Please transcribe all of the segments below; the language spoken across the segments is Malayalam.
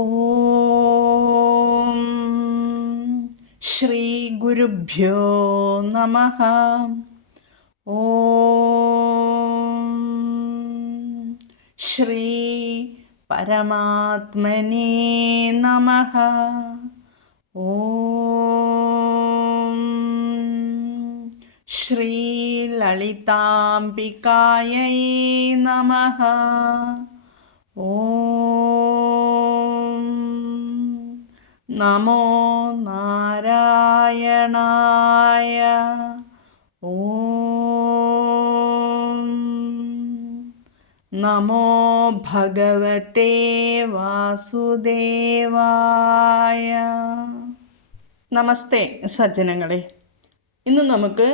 ഓം ശ്രീ ഗുരുഭ്യോ നമഃ. ഓം ശ്രീ പരമാത്മനേ നമഃ. ഓം ശ്രീ ലളിതാംബികായൈ നമഃ. ഓം നമോ നാരായണായ. ഓം നമോ ഭഗവതേ വാസുദേവായ. നമസ്തേ സജ്ജനങ്ങളെ. ഇന്ന് നമുക്ക്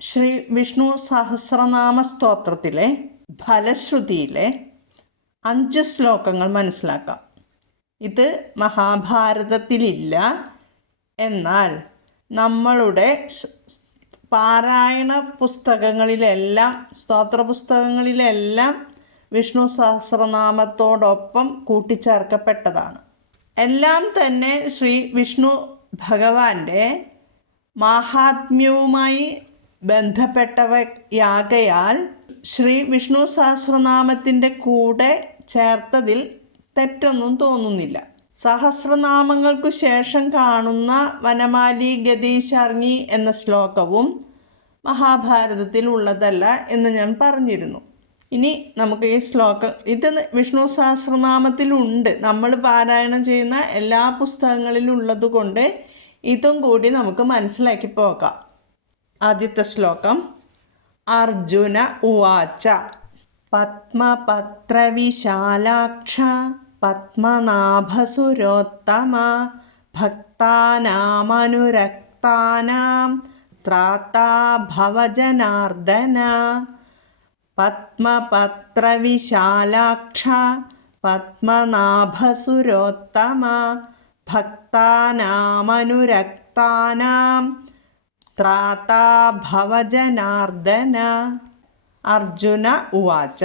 ശ്രീ വിഷ്ണു സഹസ്രനാമ സ്തോത്രത്തിലെ ഫലശ്രുതിയിലെ 5 ശ്ലോകങ്ങൾ മനസ്സിലാക്കാം. ഇത് മഹാഭാരതത്തിലില്ല, എന്നാൽ നമ്മളുടെ പാരായണ പുസ്തകങ്ങളിലെല്ലാം, സ്തോത്ര പുസ്തകങ്ങളിലെല്ലാം വിഷ്ണു സഹസ്രനാമത്തോടൊപ്പം കൂട്ടിച്ചേർക്കപ്പെട്ടതാണ്. എല്ലാം തന്നെ ശ്രീ വിഷ്ണു ഭഗവാന്റെ മാഹാത്മ്യവുമായി ബന്ധപ്പെട്ടവയാകയാൽ ശ്രീ വിഷ്ണു സഹസ്രനാമത്തിൻ്റെ കൂടെ ചേർത്തതിൽ തെറ്റൊന്നും തോന്നുന്നില്ല. സഹസ്രനാമങ്ങൾക്കു ശേഷം കാണുന്ന വനമാലി ഗതീശാർങ്ങി എന്ന ശ്ലോകവും മഹാഭാരതത്തിൽ ഉള്ളതല്ല എന്ന് ഞാൻ പറഞ്ഞിരുന്നു. ഇനി നമുക്ക് ഈ ശ്ലോകം, ഇത് വിഷ്ണു സഹസ്രനാമത്തിലുണ്ട്, നമ്മൾ പാരായണം ചെയ്യുന്ന എല്ലാ പുസ്തകങ്ങളിലും ഉള്ളതുകൊണ്ട് ഇതും കൂടി നമുക്ക് മനസ്സിലാക്കി പോകാം. ആദ്യത്തെ ശ്ലോകം. അർജുന ഉവാച. പത്മപത്രവിശാലാക്ഷ പത്മനാഭസുരോത്തമ ഭക്താനാമനുരക്താനാം ത്രാതാ ഭവജനാർദ്ദന. പത്മപത്രവിശാലാക്ഷ പത്മനാഭസുരോത്തമ ഭക്താനാമനുരക്താനാം ത്രാതാ ഭവജനാർദ്ദന. അർജുന ഉവാച.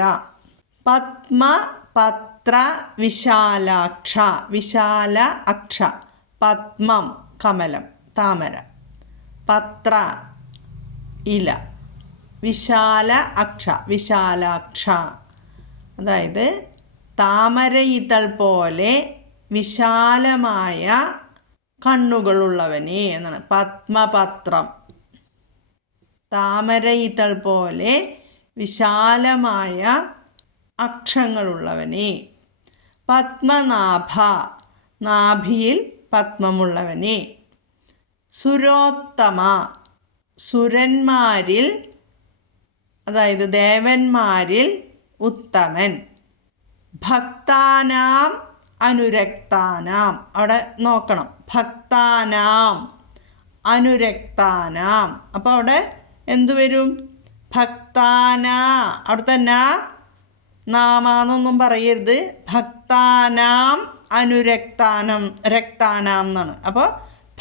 പത്മപത്ര വിശാലാക്ഷ. വിശാല അക്ഷ. പത്മം കമലം, താമര. പത്ര ഇല. വിശാല അക്ഷ, വിശാലാക്ഷ, അതായത് താമര ഇതൾ പോലെ വിശാലമായ കണ്ണുകളുള്ളവനെ എന്നാണ്. പത്മപത്രം, താമര ഇതൾ പോലെ വിശാലമായ അക്ഷങ്ങളുള്ളവനെ. പത്മനാഭ, നാഭിയിൽ പത്മമുള്ളവനെ. സുരോത്തമ, സുരന്മാരിൽ, അതായത് ദേവന്മാരിൽ ഉത്തമൻ. ഭക്താനാം അനുരക്താനാം, അവിടെ നോക്കണം, ഭക്താനാം അനുരക്താനാം. അപ്പോൾ അവിടെ എന്തു വരും? ഭക്താനാ, അവിടെ തന്നെ നാമാന്നൊന്നും പറയരുത്, ഭക്താനാം അനുരക്താനം, രക്താനാം എന്നാണ്. അപ്പോൾ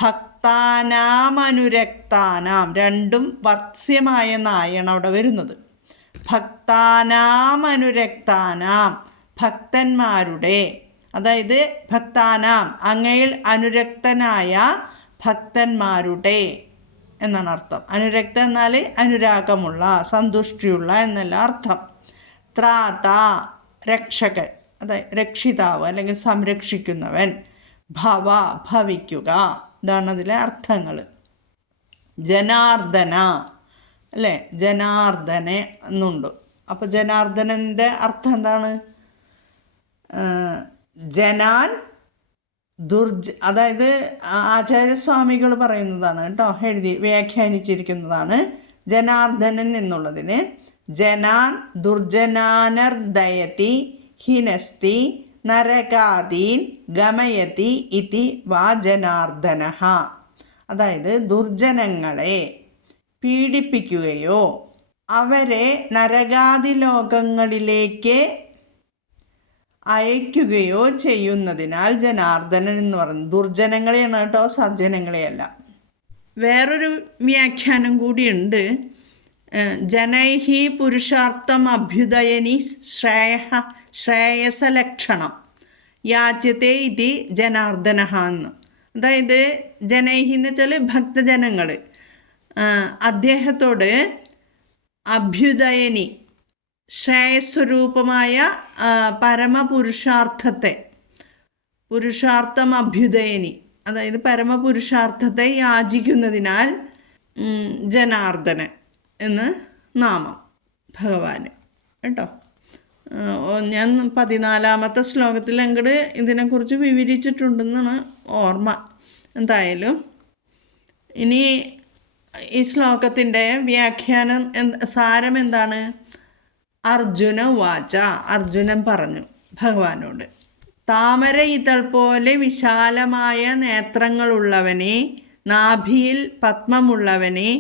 ഭക്താനാം അനുരക്താനാം, രണ്ടും വത്സ്യമായ നായാണ് അവിടെ വരുന്നത്. ഭക്താനാം അനുരക്താനാം, ഭക്തന്മാരുടെ, അതായത് ഭക്താനാം അങ്ങയിൽ അനുരക്തനായ ഭക്തന്മാരുടെ എന്നാണ് അർത്ഥം. അനുരക്ത എന്നാൽ അനുരാഗമുള്ള, സന്തുഷ്ടിയുള്ള എന്നല്ല അർത്ഥം. ത്രാത, രക്ഷകൻ, അതായത് രക്ഷിതാവ് അല്ലെങ്കിൽ സംരക്ഷിക്കുന്നവൻ. ഭവ, ഭവിക്കുക, ഇതാണ് അതിലെ അർത്ഥങ്ങൾ. ജനാർദ്ദന അല്ലേ, ജനാർദ്ദന എന്നുണ്ട്. അപ്പോൾ ജനാർദ്ദനൻ്റെ അർത്ഥം എന്താണ്? ജനാൻ അതായത് ആചാര്യസ്വാമികൾ പറയുന്നതാണ് കേട്ടോ, എഴുതി വ്യാഖ്യാനിച്ചിരിക്കുന്നതാണ്. ജനാർദ്ദനൻ എന്നുള്ളതിന് ജനാൻ ദുർജനാനർദയതി ഹിനസ്തി നരകാദീൻ ഗമയതി ഇതി വാ ജനാർദ്ദന. അതായത് ദുർജനങ്ങളെ പീഡിപ്പിക്കുകയോ അവരെ നരകാദി ലോകങ്ങളിലേക്ക് അയക്കുകയോ ചെയ്യുന്നതിനാൽ ജനാർദ്ദനൻ എന്ന് പറയുന്നത്. ദുർജനങ്ങളെയാണ് കേട്ടോ, സജ്ജനങ്ങളെയല്ല. വേറൊരു വ്യാഖ്യാനം കൂടിയുണ്ട്. ജനൈഹി പുരുഷാർത്ഥം അഭ്യുദയനി ശ്രേയസലക്ഷണം യാച്യത്തെ ഇതി ജനാർദ്ദന എന്ന്. അതായത് ജനൈഹി എന്ന് വെച്ചാൽ ഭക്തജനങ്ങൾ അദ്ദേഹത്തോട് അഭ്യുദയനി ശ്രേയസ്വരൂപമായ പരമപുരുഷാർത്ഥത്തെ പുരുഷാർത്ഥം അഭ്യുദയനി അതായത് പരമപുരുഷാർത്ഥത്തെ യാചിക്കുന്നതിനാൽ ജനാർദ്ദനൻ എന്ന് നാമം ഭഗവാന് കേട്ടോ. ഞാൻ 14-ാമത്തെ ശ്ലോകത്തിൽ അങ്ങോട്ട് ഇതിനെക്കുറിച്ച് വിവരിച്ചിട്ടുണ്ടെന്നാണ് ഓർമ്മ. എന്തായാലും ഇനി ഈ ശ്ലോകത്തിൻ്റെ വ്യാഖ്യാനം സാരം എന്താണ്? അർജുന വാച, അർജുനൻ പറഞ്ഞു ഭഗവാനോട്, താമര ഇതൾ പോലെ വിശാലമായ നേത്രങ്ങളുള്ളവനെ, നാഭിയിൽ പത്മമുള്ളവനെ,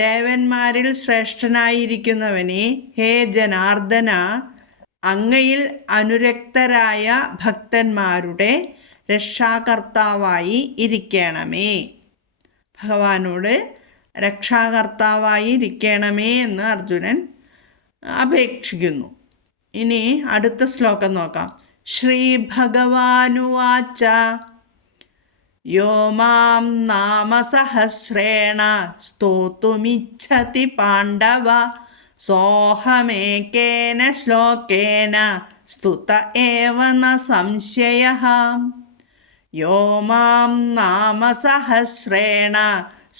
ദേവന്മാരിൽ ശ്രേഷ്ഠനായിരിക്കുന്നവനെ, ഹേ ജനാർദ്ദന, അങ്ങയിൽ അനുരക്തരായ ഭക്തന്മാരുടെ രക്ഷാകർത്താവായി ഇരിക്കണമേ. ഭഗവാനോട് രക്ഷാകർത്താവായി ഇരിക്കണമേ എന്ന് അർജുനൻ അപേക്ഷിക്കുന്നു. ഇനി അടുത്ത ശ്ലോകം നോക്കാം. ശ്രീ ഭഗവാനുവാച യോ മാം നാമസഹസ്രേണ സ്തോതുമിച്ഛതി പാണ്ഡവ സോഹമേകേന ശ്ലോകേന സ്തുത ഏവ ന സംശയഃ. യോ മാം നാമസഹസ്രേണ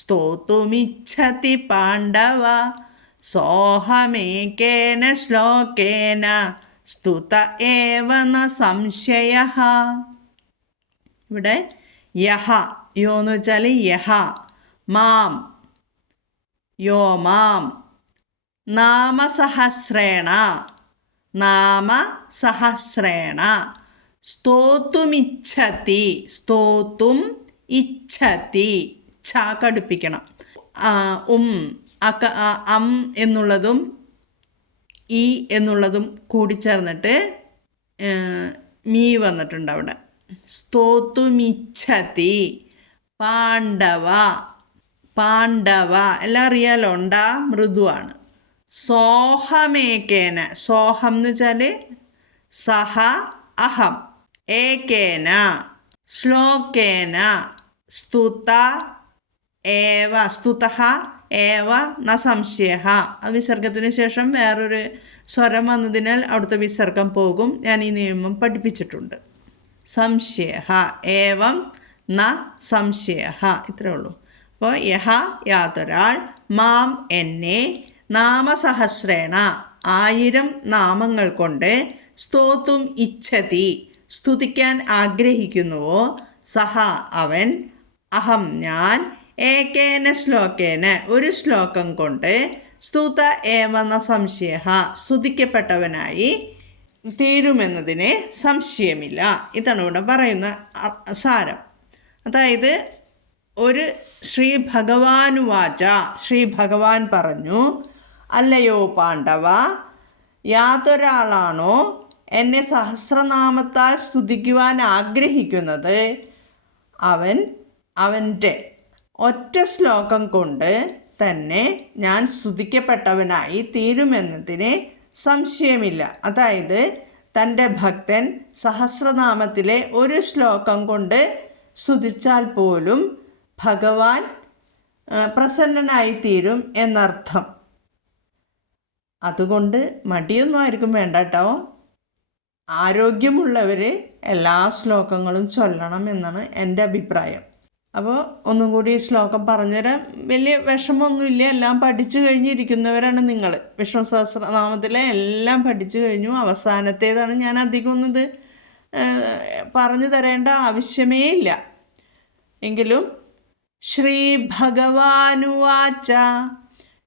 സ്തോതുമിച്ഛതി പാണ്ഡവ സോഹമേകേന ശ്ലോകേന സ്തുത ഏവ ന സംശയഃ. ഇവിടെ യഹ, യോ എന്ന് വെച്ചാൽ യഹ, മാം, യോ മാം, നാമസഹസ്രേണ, നാമസഹസ്രേണ, സ്തോതുമിച്ഛതി, സ്തോതും ഇച്ഛതി, ഛ കടുപ്പിക്കണം, അം എന്നുള്ളതും ഇ എന്നുള്ളതും കൂടിച്ചേർന്നിട്ട് മീ വന്നിട്ടുണ്ട് അവിടെ. സ്തോതുമിച്ഛതി പാണ്ഡവ, പാണ്ഡവ എല്ലാം അറിയാലോ, ഉണ്ടാ മൃദുവാണ്. സോഹമേകേന, സോഹം എന്ന് വെച്ചാൽ സഹ അഹം, ഏകേന ശ്ലോകേന സ്തുത ഏവ, സ്തുതഃ ഏവ ന സംശയഃ. അത് വിസർഗത്തിന് ശേഷം വേറൊരു സ്വരം വന്നതിനാൽ അവിടുത്തെ വിസർഗം പോകും. ഞാൻ ഈ നിയമം പഠിപ്പിച്ചിട്ടുണ്ട്. സംശയഃ ഏവം ന സംശയഃ, ഇത്രയേ ഉള്ളൂ. അപ്പോൾ യഹ യാതൊരാൾ, മാം എന്നെ, നാമസഹസ്രേണ 1000 നാമങ്ങൾ കൊണ്ട്, സ്തോതും ഇച്ഛതി സ്തുതിക്കാൻ ആഗ്രഹിക്കുന്നുവോ, സഹ അവൻ, അഹം ഞാൻ, ഏകേന ശ്ലോകേന ഒരു ശ്ലോകം കൊണ്ട്, സ്തുത ഏവന്ന സംശയഃ സ്തുതിക്കപ്പെട്ടവനായി തീരുമെന്നതിന് സംശയമില്ല. ഇതാണ് ഇവിടെ പറയുന്ന സാരം. അതായത് ഒരു ശ്രീ ഭഗവാനുവാച, ശ്രീ ഭഗവാൻ പറഞ്ഞു, അല്ലയോ പാണ്ഡവ, യാതൊരാളാണോ എന്നെ സഹസ്രനാമത്താൽ സ്തുതിക്കുവാൻ ആഗ്രഹിക്കുന്നത്, അവൻ്റെ ഒറ്റ ശ്ലോകം കൊണ്ട് തന്നെ ഞാൻ സ്തുതിക്കപ്പെട്ടവനായി തീരുമെന്നതിന് സംശയമില്ല. അതായത് തൻ്റെ ഭക്തൻ സഹസ്രനാമത്തിലെ ഒരു ശ്ലോകം കൊണ്ട് സ്തുതിച്ചാൽ പോലും ഭഗവാൻ പ്രസന്നനായി തീരും എന്നർത്ഥം. അതുകൊണ്ട് മടിയൊന്നും ആയിരിക്കും വേണ്ട കേട്ടോ. ആരോഗ്യമുള്ളവർ എല്ലാ ശ്ലോകങ്ങളും ചൊല്ലണം എന്നാണ് എൻ്റെ അഭിപ്രായം. അപ്പോൾ ഒന്നും കൂടി ഈ ശ്ലോകം പറഞ്ഞുതരാം. വലിയ വിഷമമൊന്നുമില്ല, എല്ലാം പഠിച്ചു കഴിഞ്ഞിരിക്കുന്നവരാണ് നിങ്ങൾ. വിഷ്ണു സഹസ്രനാമത്തിലെ എല്ലാം പഠിച്ചു കഴിഞ്ഞു. അവസാനത്തേതാണ്, ഞാൻ അധികം ഒന്നും ഇത് പറഞ്ഞു തരേണ്ട ആവശ്യമേ ഇല്ല. എങ്കിലും ശ്രീ ഭഗവാനുവാച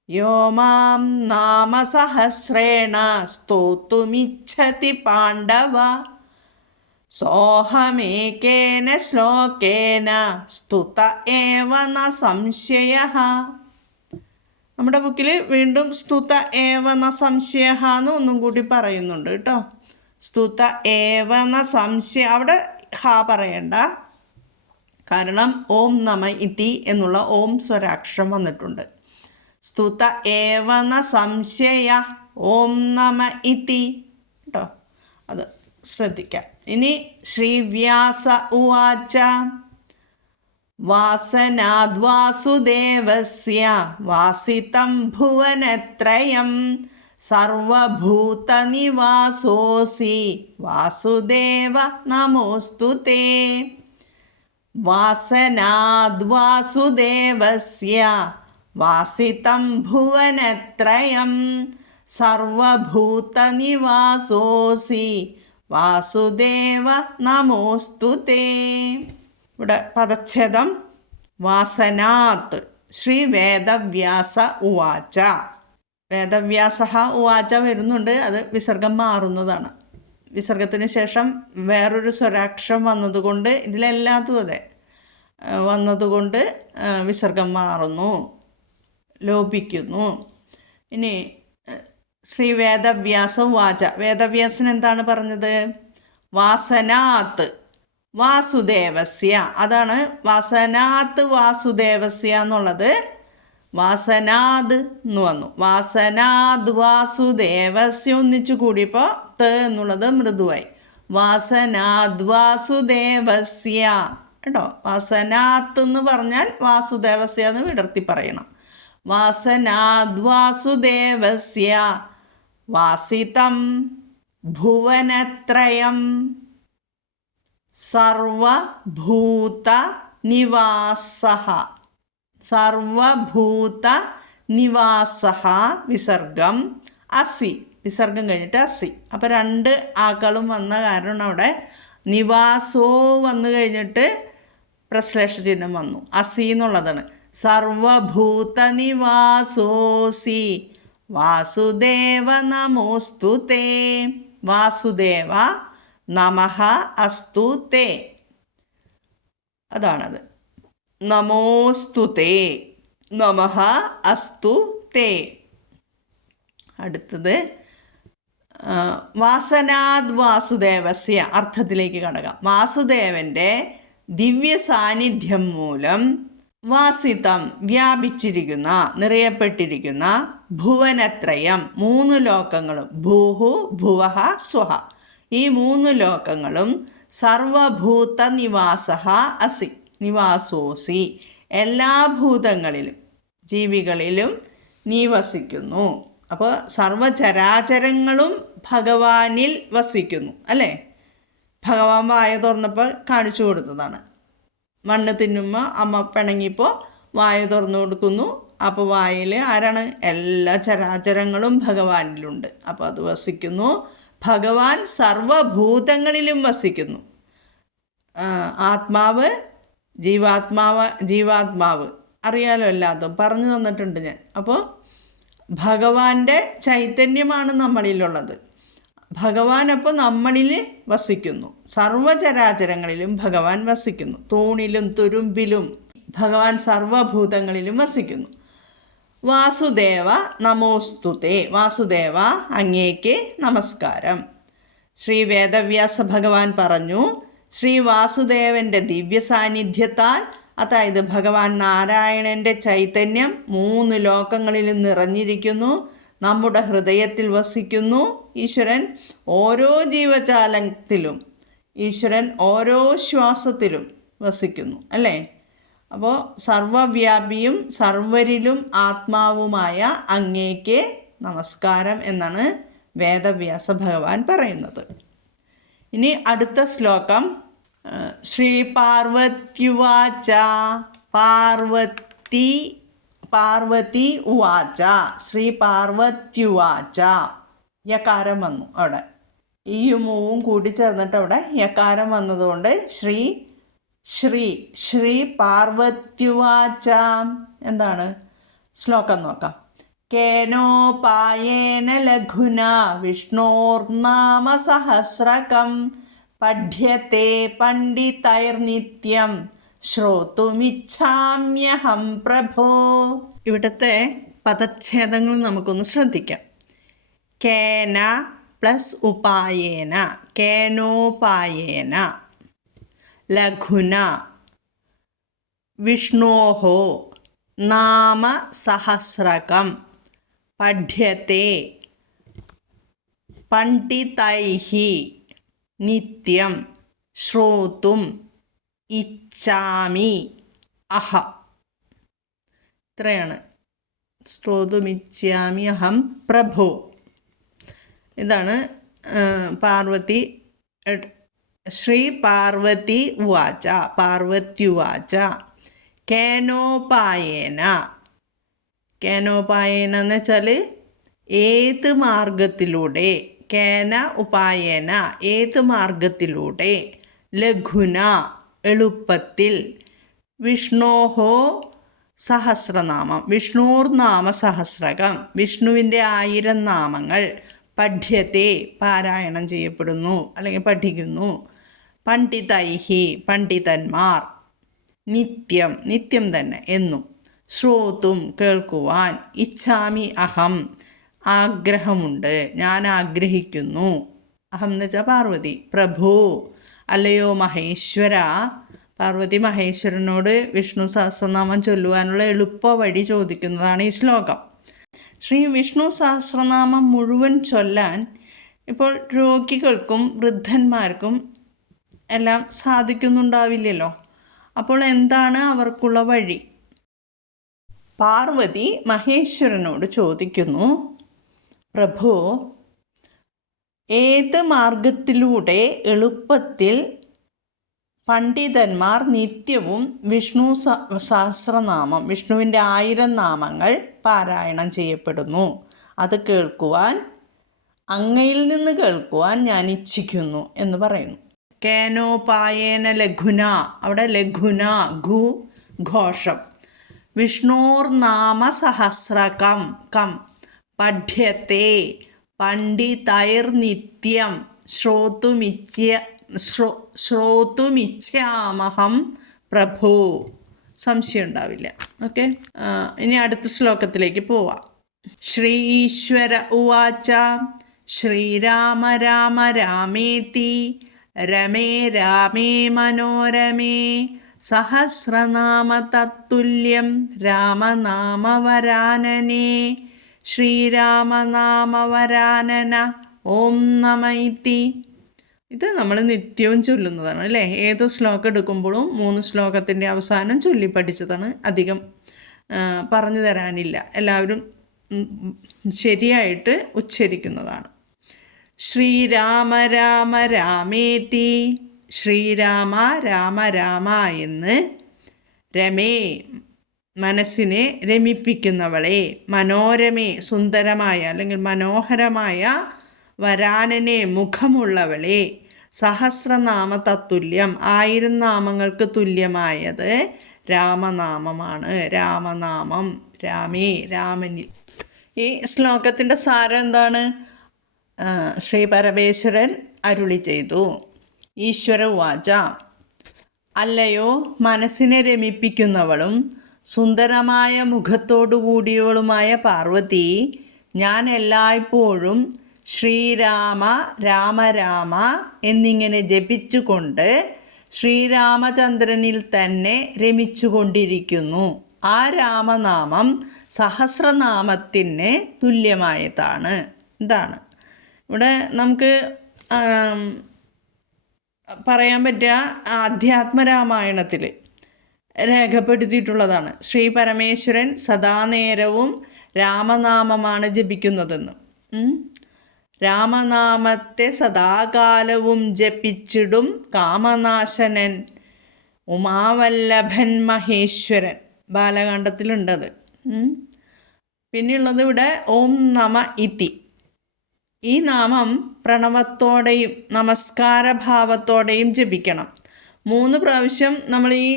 യോ മാം നാമസഹസ്രേണ സ്തോതുമിച്ഛതി പാണ്ഡവ സോഹമേകേന ശ്ലോകേന സ്തുത ഏവ ന സംശയഃ. നമ്മുടെ ബുക്കിൽ വീണ്ടും സ്തുത ഏവ ന സംശയഃ എന്ന് ഒന്നും കൂടി പറയുന്നുണ്ട് കേട്ടോ. സ്തുത ഏവ ന സംശയ, അവിടെ ഹ പറയണ്ട, കാരണം ഓം നമ ഇതി എന്നുള്ള ഓം സ്വരാക്ഷരം വന്നിട്ടുണ്ട്. സ്തുത ഏവ ന സംശയ ഓം നമ ഇതി കേട്ടോ, അത് ശ്രദ്ധിക്കാം. ഇനി ശ്രീവ്യാസ ഉവാച വാസനാദ്വാസുദേവസ്യ വാസിതം ഭുവനത്രയം സർവഭൂതനിവാസോസി വാസുദേവ നമോസ്തുതേ. വാസനാദ്വാസുദേവസ്യ വാസിതം ഭുവനത്രയം സർവഭൂതനിവാസോസി വാസുദേവ നമോസ്തുതേ. ഇവിടെ പദച്ഛേദം വാസനാത് ശ്രീ വേദവ്യാസ ഉവാച. വേദവ്യാസ ഉവാച വരുന്നുണ്ട്, അത് വിസർഗം മാറുന്നതാണ്. വിസർഗത്തിന് ശേഷം വേറൊരു സ്വരാക്ഷരം വന്നതുകൊണ്ട്, ഇതിലെല്ലാത്തും അതെ വന്നതുകൊണ്ട് വിസർഗം മാറുന്നു, ലോപിക്കുന്നു. ഇനി ശ്രീ വേദവ്യാസ ഉവാച. വേദവ്യാസൻ എന്താണ് പറഞ്ഞത്? വാസനാത്ത് വാസുദേവസ്യ, അതാണ് വാസനാത്ത് വാസുദേവസ്യ എന്നുള്ളത്. വാസനാദ് എന്ന് വന്നു. വാസനാദ് വാസുദേവസ്യ ഒന്നിച്ചു കൂടിയപ്പോൾ ത എന്നുള്ളത് മൃദുവായി. വാസനാദ് വാസുദേവസ്യ കേട്ടോ. വാസനാത്ത് എന്ന് പറഞ്ഞാൽ വാസുദേവസ്യ എന്ന് വിടർത്തി പറയണം. വാസനാദ് വാസുദേവസ്യ വാസിതം ഭുവനത്രയം സർവഭൂത നിവാസഃ. സർവഭൂത നിവാസഃ വിസർഗം അസി, വിസർഗം കഴിഞ്ഞിട്ട് അസി. അപ്പോൾ രണ്ട് ആക്കളും വന്ന കാരണം അവിടെ നിവാസോ വന്നു കഴിഞ്ഞിട്ട് പ്രശ്ലേഷ ചിഹ്നം വന്നു, അസി എന്നുള്ളതാണ്. സർവഭൂത നിവാസോസി വാസുദേവ നമോസ്തുതേ. വാസുദേവ നമഃ അസ്തു തേ, അതാണത്. നമോസ്തുതേ, നമഃ അസ്തു തേ. അടുത്തത് വാസനാദ് വാസുദേവസ്യ, അർത്ഥത്തിലേക്ക് കടക്കാം. വാസുദേവൻ്റെ ദിവ്യ സാന്നിധ്യം മൂലം വാസിതം വ്യാപിച്ചിരിക്കുന്ന, നിറയപ്പെട്ടിരിക്കുന്ന ഭുവനത്രയം മൂന്ന് ലോകങ്ങളും, ഭൂഹു ഭുവഃ സ്വഹ, ഈ മൂന്ന് ലോകങ്ങളും സർവഭൂത നിവാസഃ അസി നിവാസോസി, എല്ലാ ഭൂതങ്ങളിലും ജീവികളിലും നീ വസിക്കുന്നു. അപ്പോൾ സർവചരാചരങ്ങളും ഭഗവാനിൽ വസിക്കുന്നു അല്ലേ. ഭഗവാൻ വായ തുറന്നപ്പോൾ കാണിച്ചു കൊടുത്തതാണ്. മണ്ണ് തിന്നുമ്പോൾ അമ്മ പിണങ്ങിയപ്പോൾ വായ തുറന്നു കൊടുക്കുന്നു. അപ്പോൾ വായിൽ ആരാണ്? എല്ലാ ചരാചരങ്ങളും ഭഗവാനിലുണ്ട്. അപ്പോൾ അത് വസിക്കുന്നു. ഭഗവാൻ സർവഭൂതങ്ങളിലും വസിക്കുന്നു. ആത്മാവ്, ജീവാത്മാവ് അറിയാലോ, എല്ലാതും പറഞ്ഞു തന്നിട്ടുണ്ട് ഞാൻ. അപ്പോൾ ഭഗവാന്റെ ചൈതന്യമാണ് നമ്മളിലുള്ളത്. ഭഗവാൻ അപ്പോൾ നമ്മളിൽ വസിക്കുന്നു. സർവചരാചരങ്ങളിലും ഭഗവാൻ വസിക്കുന്നു. തൂണിലും തുരുമ്പിലും ഭഗവാൻ സർവഭൂതങ്ങളിലും വസിക്കുന്നു. വാസുദേവ നമോസ്തുതേ, വാസുദേവ അങ്ങേക്ക് നമസ്കാരം. ശ്രീ വേദവ്യാസ ഭഗവാൻ പറഞ്ഞു, ശ്രീ വാസുദേവൻ്റെ ദിവ്യ സാന്നിധ്യത്താൽ, അതായത് ഭഗവാൻ നാരായണൻ്റെ ചൈതന്യം മൂന്ന് ലോകങ്ങളിലും നിറഞ്ഞിരിക്കുന്നു, നമ്മുടെ ഹൃദയത്തിൽ വസിക്കുന്നു. ഈശ്വരൻ ഓരോ ജീവജാലത്തിലും, ഈശ്വരൻ ഓരോ ശ്വാസത്തിലും വസിക്കുന്നു അല്ലേ. അപ്പോൾ സർവവ്യാപിയും സർവരിലും ആത്മാവുമായ അങ്ങേക്ക് നമസ്കാരം എന്നാണ് വേദവ്യാസ ഭഗവാൻ പറയുന്നത്. ഇനി അടുത്ത ശ്ലോകം ശ്രീ പാർവത്യുവാച. പാർവതി ഉവാച. ശ്രീ പാർവത്യുവാച, യകാരം വന്നു അവിടെ. ഈയും മൂവും കൂടി ചേർന്നിട്ട് അവിടെ യകാരം വന്നതുകൊണ്ട് ശ്രീ പാർവത്യുവാച. എന്താണ് ശ്ലോകം നോക്കാം. കേനോപായേന ലഘുന വിഷ്ണോർനാമ സഹസ്രകം പഠ്യത്തെ പണ്ഡിതൈർനിത്യം ശ്രോതുമിച്ഛാമ്യഹം പ്രഭോ. ഇവിടുത്തെ പദച്ഛേദങ്ങൾ നമുക്കൊന്ന് ശ്രദ്ധിക്കാം. കേന പ്ലസ് ഉപായേന, കേനോപായേന. ലഘുന വിഷ്ണോഹോ നാമ സഹസ്രകം പഠ്യത്തെ പണ്ഡിതൈഹി നിത്യം ശ്രോതും ഇച്ഛാമി അഹം. ഇത്രയാണ് ശ്രോതുമിച്ഛാമി അഹം പ്രഭോ. ഇതാണ് പാർവതി. ശ്രീ പാർവതി ഉവാച. പാർവത്യുവാച കേനോപായേന. കേനോപായേന എന്ന് വെച്ചാൽ ഏത് മാർഗത്തിലൂടെ, കേന ഉപായേന ഏത് മാർഗത്തിലൂടെ, ലഘുന എളുപ്പത്തിൽ, വിഷ്ണോഹോ സഹസ്രനാമം വിഷ്ണുർനാമ സഹസ്രകം വിഷ്ണുവിൻ്റെ 1000 നാമങ്ങൾ പഠ്യത്തെ പാരായണം ചെയ്യപ്പെടുന്നു അല്ലെങ്കിൽ പഠിക്കുന്നു. പണ്ഡിതൈഹി പണ്ഡിതന്മാർ, നിത്യം നിത്യം തന്നെ എന്നും, ശ്രോതും കേൾക്കുവാൻ, ഇച്ഛാമി അഹം ആഗ്രഹമുണ്ട് ഞാൻ ആഗ്രഹിക്കുന്നു, അഹം എന്ന് വെച്ചാൽ പാർവതി, പ്രഭു അല്ലയോ മഹേശ്വര. പാർവതി മഹേശ്വരനോട് വിഷ്ണു സഹസ്രനാമം ചൊല്ലുവാനുള്ള എളുപ്പ വഴി ചോദിക്കുന്നതാണ് ഈ ശ്ലോകം. ശ്രീ വിഷ്ണു സഹസ്രനാമം മുഴുവൻ ചൊല്ലാൻ ഇപ്പോൾ രോഗികൾക്കും വൃദ്ധന്മാർക്കും എല്ലാം സാധിക്കുന്നുണ്ടാവില്ലല്ലോ. അപ്പോൾ എന്താണ് അവർക്കുള്ള വഴി? പാർവതി മഹേശ്വരനോട് ചോദിക്കുന്നു, പ്രഭു, ഏത് മാർഗത്തിലൂടെ എളുപ്പത്തിൽ പണ്ഡിതന്മാർ നിത്യവും വിഷ്ണു സഹസ്രനാമം വിഷ്ണുവിൻ്റെ 1000 നാമങ്ങൾ പാരായണം ചെയ്യപ്പെടുന്നു, അത് കേൾക്കുവാൻ, അങ്ങയിൽ നിന്ന് കേൾക്കുവാൻ ഞാൻ ഇച്ഛിക്കുന്നു എന്ന് പറയുന്നു. കേനോപായേന ലഘുന, അവിടെ ലഘുന ഘു ഘോഷം, വിഷ്ണോർനാമ സഹസ്രകം കം പഠ്യത്തെ പണ്ഡിതൈർ നിത്യം ശ്രോതുമിച്ഛാമഹം പ്രഭു. സംശയം ഉണ്ടാവില്ല. ഓക്കെ, ഇനി അടുത്ത ശ്ലോകത്തിലേക്ക് പോവാം. ശ്രീ ഈശ്വര ഉവാച ശ്രീരാമ രാമ രാമേതി രമേ രാമേ മനോരമേ സഹസ്രനാമ തത്തുല്യം രാമനാമവരാനനേ ശ്രീരാമനാമവരാനന ഓം നമ ഇതി. ഇത് നമ്മൾ നിത്യവും ചൊല്ലുന്നതാണ് അല്ലേ. ഏത് ശ്ലോകം എടുക്കുമ്പോഴും 3 ശ്ലോകത്തിൻ്റെ അവസാനം ചൊല്ലി പഠിച്ചതാണ്. അധികം പറഞ്ഞു തരാനില്ല, എല്ലാവരും ശരിയായിട്ട് ഉച്ചരിക്കുന്നതാണ്. ശ്രീരാമ രാമ രാമേതി, ശ്രീരാമ രാമ രാമ എന്ന്, രമേ മനസ്സിനെ രമിപ്പിക്കുന്നവളെ, മനോരമേ സുന്ദരമായ അല്ലെങ്കിൽ മനോഹരമായ, വരാനനെ മുഖമുള്ളവളെ, സഹസ്രനാമ തത്തുല്യം 1000 നാമങ്ങൾക്ക് തുല്യമായത് രാമനാമമാണ്. രാമനാമം, രാമേ രാമനിൽ. ഈ ശ്ലോകത്തിൻ്റെ സാരം എന്താണ്? ശ്രീ പരമേശ്വരൻ അരുളി ചെയ്തു. ഈശ്വര ഉവാച, അല്ലയോ മനസ്സിനെ രമിപ്പിക്കുന്നവളും സുന്ദരമായ മുഖത്തോടു കൂടിയവളുമായ പാർവതി, ഞാൻ എല്ലായ്പ്പോഴും ശ്രീരാമ രാമ രാമ എന്നിങ്ങനെ ജപിച്ചുകൊണ്ട് ശ്രീരാമചന്ദ്രനിൽ തന്നെ രമിച്ചുകൊണ്ടിരിക്കുന്നു. ആ രാമനാമം സഹസ്രനാമത്തിന് തുല്യമായതാണ്. ഇതാണ് ഇവിടെ നമുക്ക് പറയാൻ പറ്റുക. ആധ്യാത്മരാമായണത്തിൽ രേഖപ്പെടുത്തിയിട്ടുള്ളതാണ്. ശ്രീ പരമേശ്വരൻ സദാനേരവും രാമനാമമാണ് ജപിക്കുന്നതെന്ന്. രാമനാമത്തെ സദാകാലവും ജപിച്ചിടും കാമനാശനൻ ഉമാവല്ലഭൻ മഹേശ്വരൻ. ബാലകാണ്ഡത്തിലുണ്ടത്. പിന്നെയുള്ളത് ഇവിടെ ഓം നമ ഇതി. ഈ നാമം പ്രണവത്തോടെയും നമസ്കാരഭാവത്തോടെയും ജപിക്കണം. 3 പ്രാവശ്യം നമ്മൾ ഈ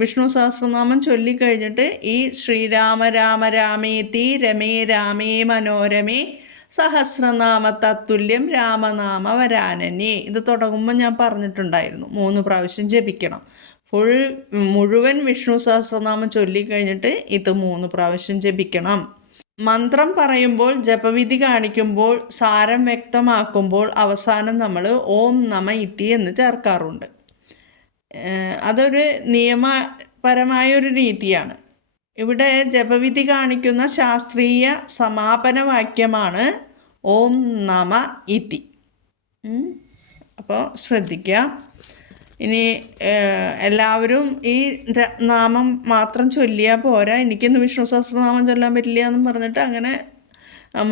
വിഷ്ണു സഹസ്രനാമം ചൊല്ലിക്കഴിഞ്ഞിട്ട് ഈ ശ്രീരാമ രാമ രാമേതി രമേ രാമേ മനോരമേ സഹസ്രനാമ തത്തുല്യം രാമനാമ വരാനനെ, ഇത് തുടങ്ങുമ്പോൾ ഞാൻ പറഞ്ഞിട്ടുണ്ടായിരുന്നു 3 പ്രാവശ്യം ജപിക്കണം. മുഴുവൻ വിഷ്ണു സഹസ്രനാമം ചൊല്ലിക്കഴിഞ്ഞിട്ട് ഇത് 3 പ്രാവശ്യം ജപിക്കണം. മന്ത്രം പറയുമ്പോൾ, ജപവിധി കാണിക്കുമ്പോൾ, സാരം വ്യക്തമാക്കുമ്പോൾ അവസാനം നമ്മൾ ഓം നമ ഇതി എന്ന് ചേർക്കാറുണ്ട്. അതൊരു നിയമപരമായൊരു രീതിയാണ്. ഇവിടെ ജപവിധി കാണിക്കുന്ന ശാസ്ത്രീയ സമാപന വാക്യമാണ് ഓം നമ ഇതി. അപ്പോൾ ശ്രദ്ധിക്കുക. ഇനി എല്ലാവരും ഈ നാമം മാത്രം ചൊല്ലിയാൽ പോരാ, എനിക്കിന്ന് വിഷ്ണു സഹസ്രനാമം ചൊല്ലാൻ പറ്റില്ല എന്നും പറഞ്ഞിട്ട് അങ്ങനെ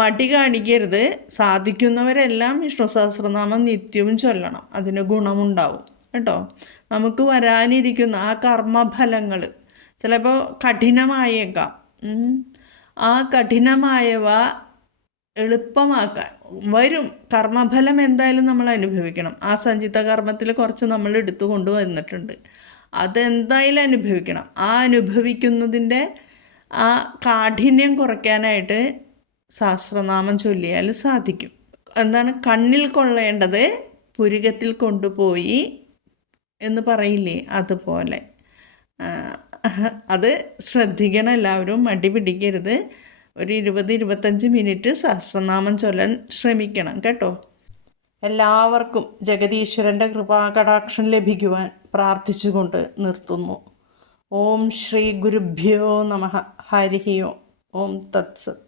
മടി കാണിക്കരുത്. സാധിക്കുന്നവരെല്ലാം വിഷ്ണു സഹസ്രനാമം നിത്യവും ചൊല്ലണം, അതിന് ഗുണമുണ്ടാവും കേട്ടോ. നമുക്ക് വരാനിരിക്കുന്ന ആ കർമ്മഫലങ്ങൾ ചിലപ്പോൾ കഠിനമായേക്കാം. ആ കഠിനമായവ എളുപ്പമാക്കാൻ വരും. കർമ്മഫലം എന്തായാലും നമ്മൾ അനുഭവിക്കണം. ആ സഞ്ചിത കർമ്മത്തിൽ കുറച്ച് നമ്മൾ എടുത്തു കൊണ്ടുവന്നിട്ടുണ്ട്, അതെന്തായാലും അനുഭവിക്കണം. ആ അനുഭവിക്കുന്നതിൻ്റെ ആ കാഠിന്യം കുറയ്ക്കാനായിട്ട് സഹസ്രനാമം ചൊല്ലിയാൽ സാധിക്കും. എന്താണ്, കണ്ണിൽ കൊള്ളേണ്ടത് പുരികത്തിൽ കൊണ്ടുപോയി എന്ന് പറയില്ലേ, അതുപോലെ അത് ശ്രദ്ധിക്കണം. എല്ലാവരും മടി പിടിക്കരുത്. ഒരു 20-25 മിനിറ്റ് സഹസ്രനാമം ചൊല്ലാൻ ശ്രമിക്കണം കേട്ടോ. എല്ലാവർക്കും ജഗദീശ്വരൻ്റെ കൃപാകടാക്ഷം ലഭിക്കുവാൻ പ്രാർത്ഥിച്ചുകൊണ്ട് നിർത്തുന്നു. ഓം ശ്രീ ഗുരുഭ്യോ നമഃ. ഹരി ഓം. ഓം തത്സത്.